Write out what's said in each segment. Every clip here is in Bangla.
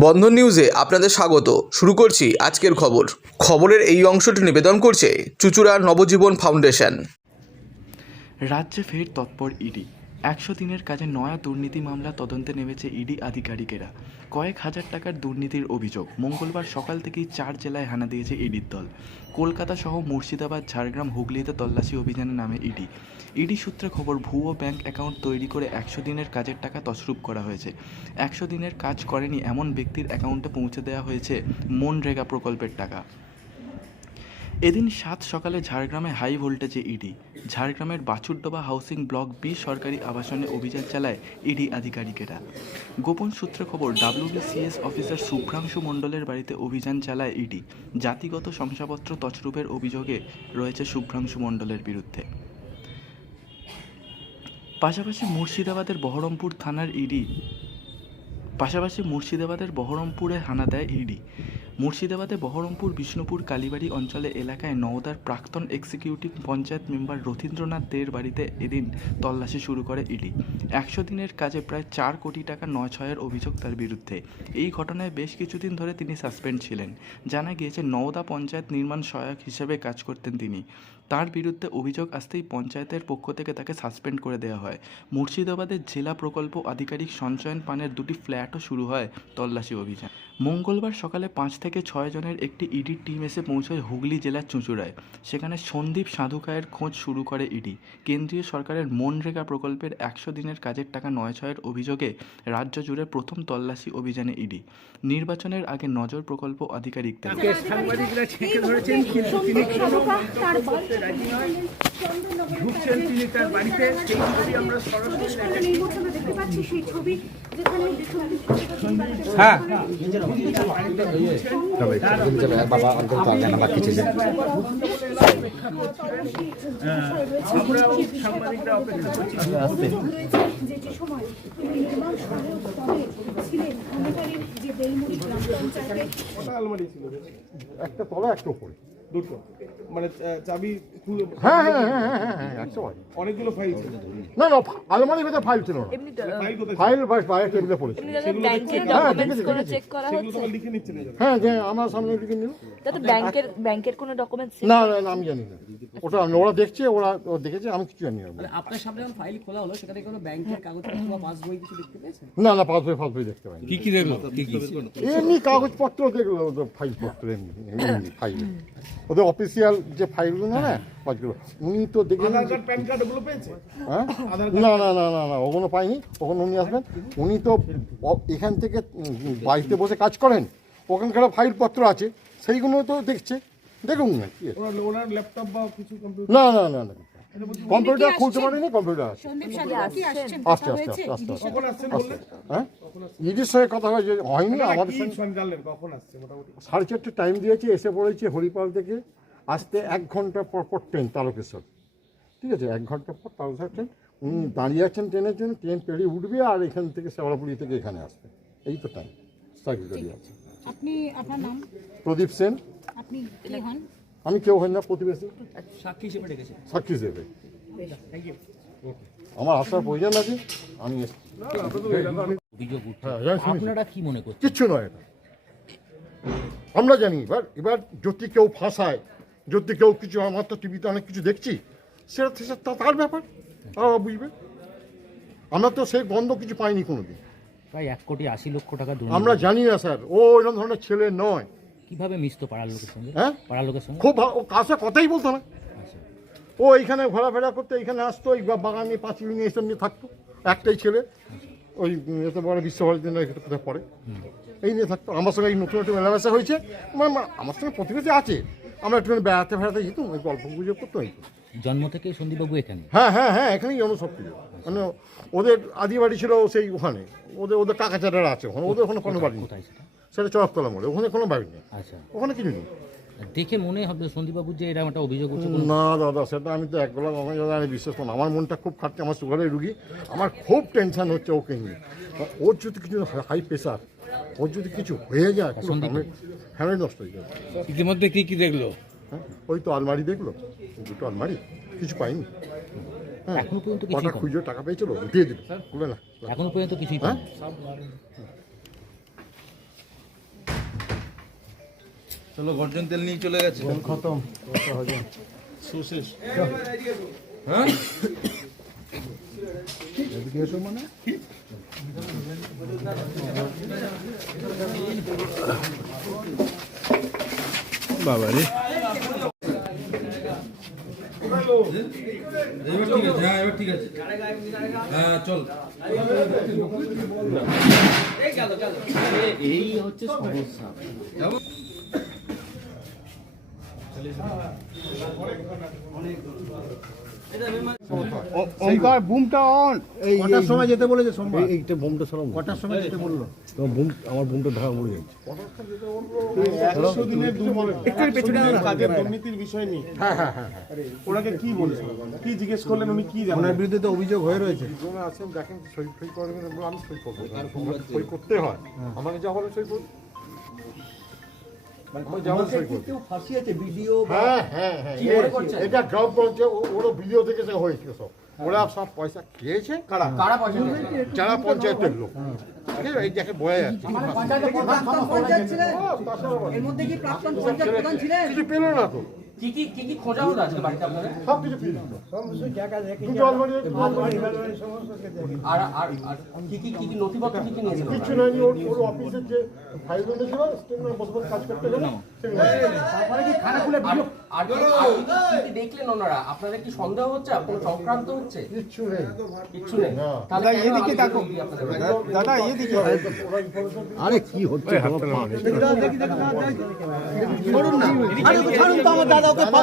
বন্ধন নিউজে আপনাদের স্বাগত। শুরু করছি আজকের খবর। খবরের এই অংশটি নিবেদন করছে চুচুড়া নবজীবন ফাউন্ডেশন। রাজ্যে ফের তৎপর ইডি। একশো দিনের কাজে নয়া দুর্নীতি মামলা তদন্তে নেমেছে ইডি আধিকারিকেরা। কয়েক হাজার টাকার দুর্নীতির অভিযোগ। মঙ্গলবার সকাল থেকেই চার জেলায় হানা দিয়েছে ইডির দল। কলকাতা সহ মুর্শিদাবাদ, ঝাড়গ্রাম, হুগলিতে তল্লাশি অভিযানে নামে ইডি। ইডি সূত্রে খবর, ভুয়ো ব্যাংক অ্যাকাউন্ট তৈরি করে একশো দিনের কাজের টাকা তছরূপ করা হয়েছে। একশো দিনের কাজ করেনি এমন ব্যক্তির অ্যাকাউন্টে পৌঁছে দেওয়া হয়েছে মনরেগা প্রকল্পের টাকা। এদিন সাত সকালে ঝাড়গ্রামে হাই ভোল্টেজে ইডি। ঝাড়গ্রামের বাছুরডোবা হাউসিং ব্লক বি সরকারি আবাসনে অভিযান চালায় ইডি আধিকারিকেরা। গোপন সূত্রে খবর, ডাব্লিউবিসিএস অফিসার শুভ্রাংশু মণ্ডলের বাড়িতে অভিযান চালায় ইডি। জাতিগত শংসাপত্র তছরূপের অভিযোগে রয়েছে শুভ্রাংশু মণ্ডলের বিরুদ্ধে। পাশাপাশি মুর্শিদাবাদের বহরমপুর থানার ইডি। পাশাপাশি মুর্শিদাবাদের বহরমপুরে হানা দেয় ইডি। মুর্শিদাবাদে বহরমপুর, বিষ্ণুপুর, কালীবাড়ি অঞ্চলে এলাকায় নওদার প্রাক্তন এক্সিকিউটিভ পঞ্চায়েত মেম্বার রথীন্দ্রনাথ দের বাড়িতে এদিন তল্লাশি শুরু করে ইডি। একশো দিনের কাজে প্রায় চার কোটি টাকা নয় ছয়ের অভিযোগ তার বিরুদ্ধে। এই ঘটনায় বেশ কিছুদিন ধরে তিনি সাসপেন্ড ছিলেন। জানা গিয়েছে, নওদা পঞ্চায়েত নির্মাণ সহায়ক হিসেবে কাজ করতেন তিনি। তার বিরুদ্ধে অভিযোগ আসতেই পঞ্চায়েতের পক্ষ থেকে তাকে সাসপেন্ড করে দেওয়া হয়। মুর্শিদাবাদের জেলা প্রকল্প আধিকারিক সঞ্চয়ন পানের দুটি ফ্ল্যাটও শুরু হয় তল্লাশি অভিযান। মঙ্গলবার সকালে পাঁচ থেকে ছয় জনের একটি ইডির টিম এসে পৌঁছয় হুগলি জেলার চুঁচুড়ায়। সেখানে সন্দীপ সাধুকায়ের খোঁজ শুরু করে ইডি। কেন্দ্রীয় সরকারের মনরেগা প্রকল্পের একশো দিনের কাজের টাকা নয় ছয়ের অভিযোগে রাজ্য জুড়ে প্রথম তল্লাশি অভিযানে ইডি। নির্বাচনের আগে নজর প্রকল্প আধিকারিকদের। ঢুকছেন তিনি তার বাড়িতে আমরা সরাসরি দেখতে পাচ্ছি সেই ছবি যেখানে হ্যাঁ বাবা অন্তত আগে না বাকি ছিল আমরাও সাংবাদিকরা অপেক্ষা করছি যে যে সময় তিনি নির্মাণ সহায়ক পদে ছিলেন যে বেলমুড়ি গ্রাম পঞ্চায়েতে একটা তলা একটা উপরে দুটো মানে চাবি খুলে হ্যাঁ হ্যাঁ হ্যাঁ হ্যাঁ হ্যাঁ হ্যাঁ। অনেকগুলো ফাইল ছিল। না না আলমারির ভেতরে ফাইল ছিল না। ফাইল ফাইল বাস বাইরে টেবিলে পড়েছে। হ্যাঁ চেক করা হচ্ছে? লিখে হ্যাঁ যে আমার সামনে দিকে নিল। যাতে ব্যাংকের ব্যাংকের কোনো ডকুমেন্টস না না না, আমি জানি না। ওটা ওরা দেখছে ওরা দেখেছে আমি কিছু জানি না। আপনার সামনে যখন ফাইল খোলা হলো সেখানে কোনো ব্যাংকের কাগজপত্র বা পাসবই কিছু দেখতে পেয়েছেন না না পাঁচ বই দেখতে পাইনি। কি কি দেখল? কি কি? এমনি কাগজপত্র দেখল এমনি ফাইল ওদের অফিসিয়াল যে ফাইলগুলো না পাঁচগুলো উনি তো দেখে আধার কার্ড প্যান কার্ড ওগুলো পেয়েছে? হ্যাঁ? না না না না না ওগুলো পাইনি। ওখানে উনি আসবেন। উনি তো এখান থেকে বাড়িতে বসে কাজ করেন। ওখানকার ফাইলপত্র আছে। সেইগুলো তো দেখছে। দেখুন না কি আছে। ওনার ওনার ল্যাপটপ বা কিছু কম্পিউটার না না না না। কম্পিউটার খুলতে পারেনি কম্পিউটার আছে সন্দীপ সাধুরা কি আসছেন। আস্তে আস্তে আস্তে আস্তে হ্যাঁ? ইডির সঙ্গে কথা হয়েছে হয়নি আমাদের সাড়ে চারটে টাইম দিয়েছে এসে পড়েছে হরিপাল থেকে। আসতে এক ঘণ্টা পর পর ট্রেন তারকেশ্বর। ঠিক আছে এক ঘণ্টা পর তারকেশ্বর ট্রেন উনি দাঁড়িয়ে আছেন ট্রেনের জন্য ট্রেন পেরিয়ে উঠবে আর এখান থেকে শেওড়াপুরি থেকে এখানে আসবে। এই তো টাইম সাইকেল গাড়ি আছে। আপনি আপনার নাম? প্রদীপ সেন। আপনি কে হন? আমি কেউ হয় না প্রতিবেশী। সাক্ষী হিসেবে ডেকেছেন সাক্ষী হিসেবে। আমার আসার প্রয়োজন আছে আমি। অভিযোগ উঠছে। হ্যাঁ। আপনারা কি মনে করছেন? কিচ্ছু নয় এটা। আমরা জানি এবার এবার যদি কেউ ফাঁসায় যদি কেউ কিছু আমার তো টিভিতে অনেক কিছু দেখছি সেটা সেটা তা- তার ব্যাপার তারা বুঝবে। আমরা তো সেই গন্ধ কিছু পাইনি কোনোদিন। প্রায় এক কোটি আশি লক্ষ টাকা আমরা জানি না স্যার ও এরকম ধরনের ছেলে নয়। কীভাবে মিশতো পাড়ার লোকের সঙ্গে? হ্যাঁ? পাড়ার লোকের সঙ্গে? খুব ভালো ও কাছে কথাই বলতো না। আচ্ছা। ও এইখানে ঘোরাফেরা করতে এইখানে আসতো বা- বাগানে পাঁচিল নিয়ে এসব নিয়ে থাকতো। একটাই ছেলে ওই উম, এত বড় বিশ্বভারতী কোথায় পড়ে। এই নিয়ে থাকতো। আমার সঙ্গে এই নতুন নতুন মেলামেশা হয়েছে। আমার মা- আমার সঙ্গে প্রতিবেশী আছে। আমরা একটু বেড়াতে ফেরাতে যেতাম ওই গল্প গুজব করতো এই। জন্ম থেকে সন্দীপবাবু এখানে? হ্যাঁ হ্যাঁ হ্যাঁ এখানেই জন্য সব কিছু। মানে ওদের আদি বাড়ি ছিল সেই ওখানে। ওদের ওদের কাকাচারা আছে ওখানে। ওদের ওখানে কোনো বাড়ি নেই। কোথায় সেটা? সেটা চরকতলা মোড়ে ওখানে কোনো বাড়ি নেই। আচ্ছা। ওখানে কিছু নেই। দেখে মনে হবে সন্দীপবাবুর যে এরকম একটা অভিযোগ কোনো না দাদা সেটা আমি তো এক গোলা আমার দাদা আমি বিশ্বাস করুন আমার মনটা খুব খাটছে আমার সুগারের রুগী। আমার খুব টেনশন হচ্ছে ওকে নিয়ে। ওর যদি কিছু হাই প্রেশার ওর যদি কিছু হয়ে যায় ফ্যামিলি নষ্ট হয়ে যাবে। ইতিমধ্যে কী কী দেখল? হ্যাঁ ওই তো আলমারি দেখল। দুটো আলমারি কিছু পাইনি। হ্যাঁ এখনও পর্যন্ত পাননি। খুঁজে টাকা পেয়েছিল দিয়ে দিল। না। এখনও পর্যন্ত কিছুই হ্যাঁ? চলো গর্জন তেল নিয়ে চলে গেছে। খতম। শেষ হ্যাঁ? মানে। বাবা রে এবার ঠিক আছে হ্যাঁ এবার ঠিক আছে। হ্যাঁ চল। এই হচ্ছে সমস্যা। ওমকার বুমটা অন এই কটার সময় যেতে বলেছে সোমবার? এইটা বুমটা সরাম। কটার সময় যেতে বলল? তোমার বুম আমার বুমটা ঢাকা পড়ে যাচ্ছে একশো দিনের কাজের দুর্নীতির বিষয় নিয়ে। হ্যাঁ হ্যাঁ হ্যাঁ ওনাকে কি বলেছেন কি জিজ্ঞেস করলেন উনি? কি জানেন? ওনার বিরুদ্ধে তো অভিযোগ হয়ে রয়েছে। আছেন দেখেন সই সই করবেন আমি সই করব। সই করতে হয়। আমাকে যা সই করব এটা গ্রাম পঞ্চায়েত ও- ওরা ভিডিও থেকে সে হয়েছিল সব। ওরা সব পয়সা খেয়েছে? কারা? কারা পয়সা যারা পঞ্চায়েতের লোক। এই দেখে যাচ্ছে। পেল না তো। কি কি কি কি খোঁজা হলো আজকে বাড়িতে আপনাদের? সব কিছু পেল দুটো আলমারি দুটো আলমারি আর আর আর কি কি কি কি নথিপত্র কি কি নিয়েছিল কিচ্ছু নয়নি ওর ওর অফিসের যে ফাইল রুমে ছিল স্টেশনে বসে কাজ করতে গেলে আর কি আর কি- কি দেখলেন ওনারা? আপনাদের কি সন্দেহ হচ্ছে? কোনো সংক্রান্ত হচ্ছে? কিচ্ছু নেই। কিচ্ছু নেই। না। এদিকে দেখো দাদা এদিকে আরে কি হচ্ছে?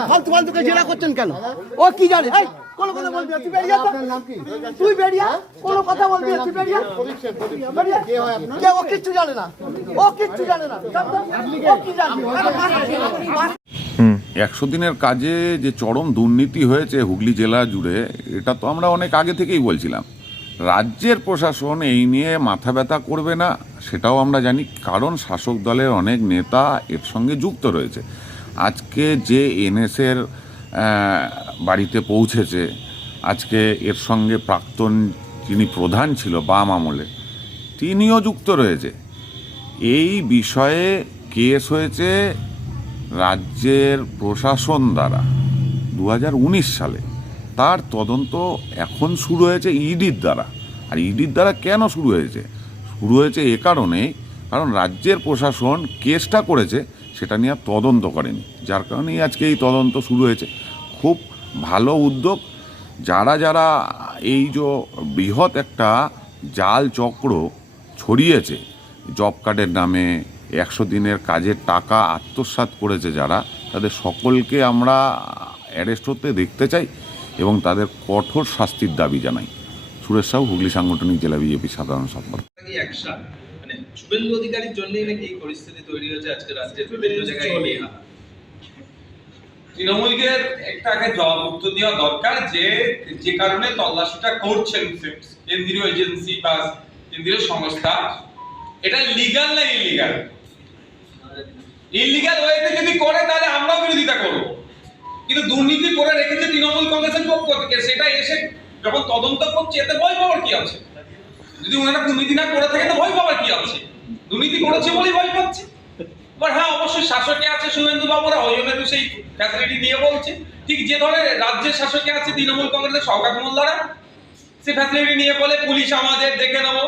ফালতু ফালতুকে জেরা করছেন কেন? ও কি জানে? এই কোনো কথা বলবি না, তুই বেরিয়ে যা। তো। নাম কি? তুই বেরিয়ে কোনো কথা বলবি তুই বেরিয়ে কে ও কিচ্ছু জানে না। ও কিচ্ছু জানে না। ও কি? জানবে একশো দিনের কাজে যে চরম দুর্নীতি হয়েছে হুগলি জেলা জুড়ে, এটা তো আমরা অনেক আগে থেকেই বলছিলাম। রাজ্যের প্রশাসন এই নিয়ে মাথা ব্যথা করবে না, সেটাও আমরা জানি, কারণ শাসক দলের অনেক নেতা এর সঙ্গে যুক্ত রয়েছে। আজকে যে এনএসের বাড়িতে পৌঁছেছে, আজকে এর সঙ্গে প্রাক্তন যিনি প্রধান ছিল বাম আমলে, তিনিও যুক্ত রয়েছে। এই বিষয়ে কেস হয়েছে রাজ্যের প্রশাসন দ্বারা দু হাজার উনিশ সালে তার তদন্ত এখন শুরু হয়েছে ইডির দ্বারা। আর ইডির দ্বারা কেন শুরু হয়েছে? শুরু হয়েছে এ কারণেই কারণ রাজ্যের প্রশাসন কেসটা করেছে সেটা নিয়ে তদন্ত করেনি। যার কারণেই আজকে এই তদন্ত শুরু হয়েছে। খুব ভালো উদ্যোগ। যারা যারা এই যে বৃহৎ একটা জাল চক্র ছড়িয়েছে, জব কার্ডের নামে একশো দিনের কাজের টাকা আত্মসাৎ করেছে যারা তাদের সকলকে আমরা অ্যারেস্ট হতে দেখতে চাই এবং তাদের কঠোর শাস্তির দাবি জানাই। সুরেশ সাহু হুগলি সাংগঠনিক জেলা বিজেপি সাধারণ সম্পাদক। মানে শুভেন্দু অধিকারীর জন্যই নাকি এই পরিস্থিতি তৈরি হয়েছে আজকে রাজ্যের বিভিন্ন জায়গায় তৃণমূলকে একটা আগে জবাব উত্তর দেওয়া দরকার যে যে কারণে তল্লাশিটা করছেন কেন্দ্রীয় এজেন্সি বা কেন্দ্রীয় সংস্থা। এটা লিগাল না ইলিগাল ইলিগাল ওয়েতে যদি করে, তাহলে আমরাও বিরোধিতা করব। কিন্তু দুর্নীতি করে রেখেছে তৃণমূল কংগ্রেসের পক্ষ থেকে, সেটা এসে যখন তদন্ত করছে, এতে ভয় পাওয়ার কি আছে? যদি ওনারা দুর্নীতি না করে থাকে, তো ভয় পাওয়ার কি আছে? দুর্নীতি করেছে বলেই ভয় পাচ্ছে। এবার হ্যাঁ অবশ্যই শাসকে আছে শুভেন্দু বাবুরা ওই জন্য সেই ফ্যাসিলিটি নিয়ে বলছে। ঠিক যে ধরনের রাজ্যের শাসকে আছে তৃণমূল কংগ্রেসের সরকার মোল্লারা, সে ফ্যাসিলিটি নিয়ে বলে, পুলিশ আমাদের দেখে নেব।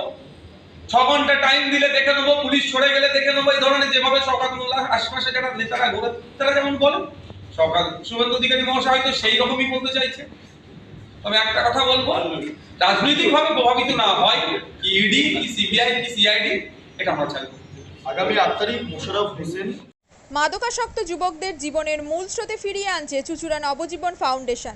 ছ ঘণ্টা টাইম দিলে দেখে নেব পুলিশ ছড়ে গেলে দেখে নেব এই ধরনের যেভাবে সরকার আশপাশে যারা নেতারা ঘোরে তারা যেমন বলে। সরকার শুভেন্দু অধিকারী মহাশয় হয়তো সেই রকমই বলতে চাইছে। তবে একটা কথা বলব রাজনৈতিকভাবে প্রভাবিত না হয় কি ইডি কি সিবিআই কি সিআইডি এটা আমরা চাইব। আগামী আট তারিখ মোশারফ হোসেন। মাদকাসক্ত যুবকদের জীবনের মূল স্রোতে ফিরিয়ে আনছে চুচুড়া নবজীবন ফাউন্ডেশন।